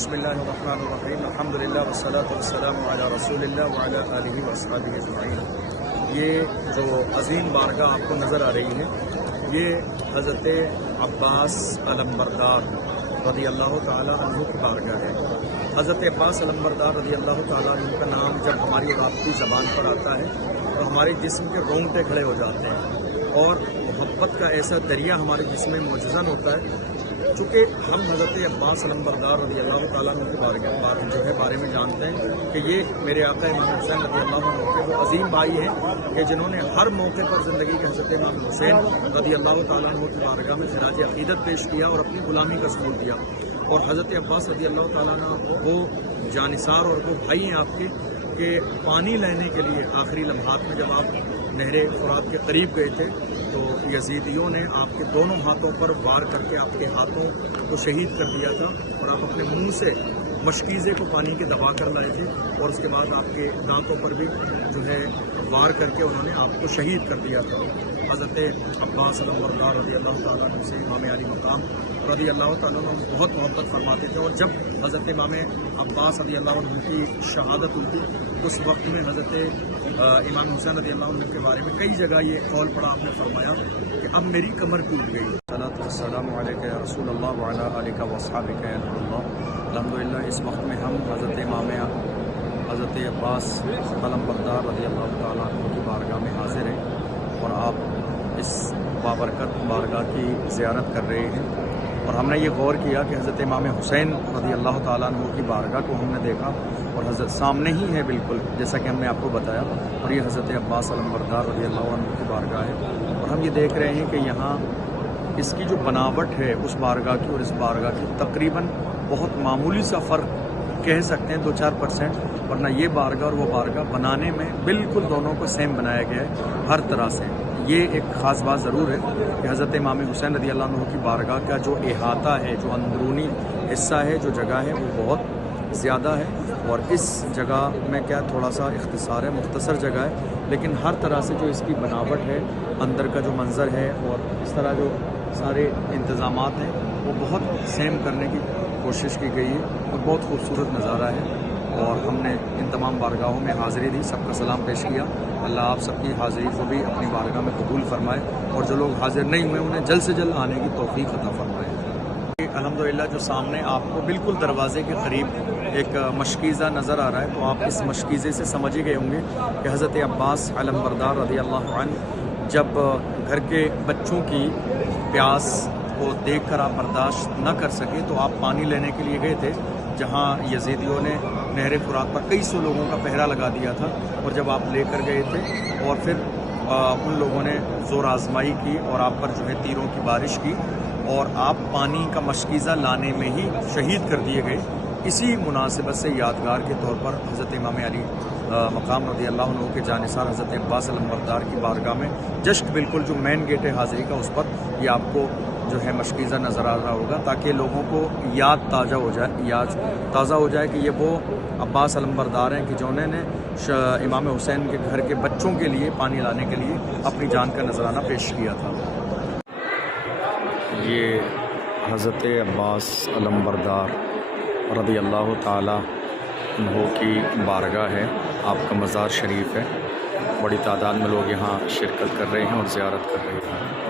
बिस्मिल्लाहिर्रहमानिर्रहीम अल्हम्दुलिल्लाह वस्सलातु वस्सलामु अला रसूलिल्लाह व अला आलिहि व अस्हाबिहि अजमईन। ये जो अज़ीम बारगाह आपको नज़र आ रही है, ये हज़रत अब्बास अलंबरदार रज़ी अल्लाह ताला अन्हु की बारगाह है। हज़रत अब्बास अलंबरदार रज़ी अल्लाह ताला अन्हु का नाम जब हमारी और आपकी ज़बान पर आता है तो हमारे जिस्म के रोंगटे खड़े हो जाते हैं और मोहब्बत का ऐसा दरिया हमारे जिस्म में मौजूद होता है। चूँकि हम हज़रत अब्बास अलंबरदार रज़ी अल्लाह ताला अन्हु के बारे में जानते हैं कि ये मेरे आका इमाम हुसैन रज़ी अल्लाह अन्हु के वो अजीम भाई हैं कि जिन्होंने हर मौके पर ज़िंदगी के हज़रत इमाम हुसैन रज़ी अल्लाह ताला अन्हु की बारगाह में खिराज अक़ीदत पेश किया और अपनी ग़ुलामी का सबूत दिया। और हज़रत अब्बास रज़ी अल्लाह ताला अन्हु वो जानिसार और वो भाई हैं आपके कि पानी लेने के लिए आखिरी लम्हात में जब आप नहरे फुरात के करीब गए थे तो यजीदियों ने आपके दोनों हाथों पर वार करके आपके हाथों को शहीद कर दिया था और आप अपने मुंह से मशकीज़े को पानी के दबा कर लाए थे और उसके बाद आपके दांतों पर भी जो है वार करके उन्होंने आपको शहीद कर दिया था। हज़रत अब्बास अलंबरदार रज़ी अल्लाह ताला अन्हु से इमाम अली मकाम रज़ी अल्लाह ताला अन्हु बहुत मोहब्बत फरमाते थे और जब हज़रत इमाम अब्बास रज़ी अल्लाह अन्हु की शहादत हुई थी तो उस वक्त में हज़रत इमाम हुसैन रज़ी अल्लाह अन्हु के बारे में कई जगह ये कौल पड़ा, आपने फरमाया कि अब मेरी कमर टूट गई। अस्सलामु अलैका या रसूल अल्लाह व अला आलिका व अस्हाबिका या नूर अल्लाह। अल्हम्दुलिल्लाह इस वक्त में हम हज़रत इमाम हज़रत अब्बास अलंबरदार रज़ी अल्लाह ताला अन्हु की बारगाह में हाज़िर हैं और आप इस बाबरकत बारगाह की ज़ियारत कर रहे हैं। और हमने ये गौर किया कि हज़रत इमाम हुसैन रज़ी अल्लाह ताला अन्हु की बारगाह को हमने देखा और हज़रत सामने ही है बिल्कुल जैसा कि हमने आपको बताया, और ये हज़रत अब्बास अलंबरदार रज़ी अल्लाह अन्हु की बारगाह है। और हम ये देख रहे हैं कि यहाँ इसकी जो बनावट है उस बारगाह की और इस बारगाह की तकरीबन बहुत मामूली सा फ़र्क कह सकते हैं 2-4%, वरना ये बारगाह और वो बारगाह बनाने में बिल्कुल दोनों को सेम बनाया गया है हर तरह से। ये एक ख़ास बात ज़रूर है कि हज़रत इमाम हुसैन रज़ी अल्लाह अन्हु की बारगाह का जो अहाता है, जो अंदरूनी हिस्सा है, जो जगह है वो बहुत ज़्यादा है। और इस जगह में क्या थोड़ा सा इख्तिसार है, मुख्तसर जगह है, लेकिन हर तरह से जो इसकी बनावट है, अंदर का जो मंज़र है और इस तरह जो सारे इंतज़ामात हैं वो बहुत सेम करने की कोशिश की गई है और बहुत खूबसूरत नज़ारा है। और हमने इन तमाम बारगाहों में हाज़िरी दी, सबका सलाम पेश किया। अल्लाह आप सबकी हाज़िरी को भी अपनी बारगाह में कबूल फरमाए और जो लोग हाज़िर नहीं हुए उन्हें जल्द से जल्द आने की तौफ़ीक़ अता फरमाए। अल्हम्दुलिल्लाह जो सामने आपको बिल्कुल दरवाज़े के करीब एक मशकीज़ा नज़र आ रहा है, तो आप इस मशकीज़े से समझ ही गए होंगे कि हज़रत अब्बास अलंबरदार रज़ी अल्लाह अन्हु जब घर के बच्चों की प्यास को देखकर आप बर्दाश्त न कर सके तो आप पानी लेने के लिए गए थे, जहां यजीदियों ने नहर फुरात पर कई सौ लोगों का पहरा लगा दिया था। और जब आप लेकर गए थे और फिर उन लोगों ने ज़ोर आजमाई की और आप पर जो है तीरों की बारिश की और आप पानी का मशकीज़ा लाने में ही शहीद कर दिए गए। इसी मुनासिबत से यादगार के तौर पर हज़रत इमाम अली मकाम रज़ी अल्लाह अन्हु के जानिसार हज़रत अब्बास अलंबरदार की बारगाह में जस्ट बिल्कुल जो मेन गेट है हाज़िरी का, उस पर ये आपको जो है मशकीज़ा नज़र आ रहा होगा, ताकि लोगों को याद ताज़ा हो जाए कि ये वो अब्बास अलंबरदार हैं कि जिन्होंने इमाम हुसैन के घर के बच्चों के लिए पानी लाने के लिए अपनी जान का नजराना पेश किया था। ये हज़रत अब्बास अलंबरदार रज़ी अल्लाह ताला अन्हु की बारगाह है, आपका मज़ार शरीफ है। बड़ी तादाद में लोग यहाँ शिरकत कर रहे हैं और ज़ियारत कर रहे हैं।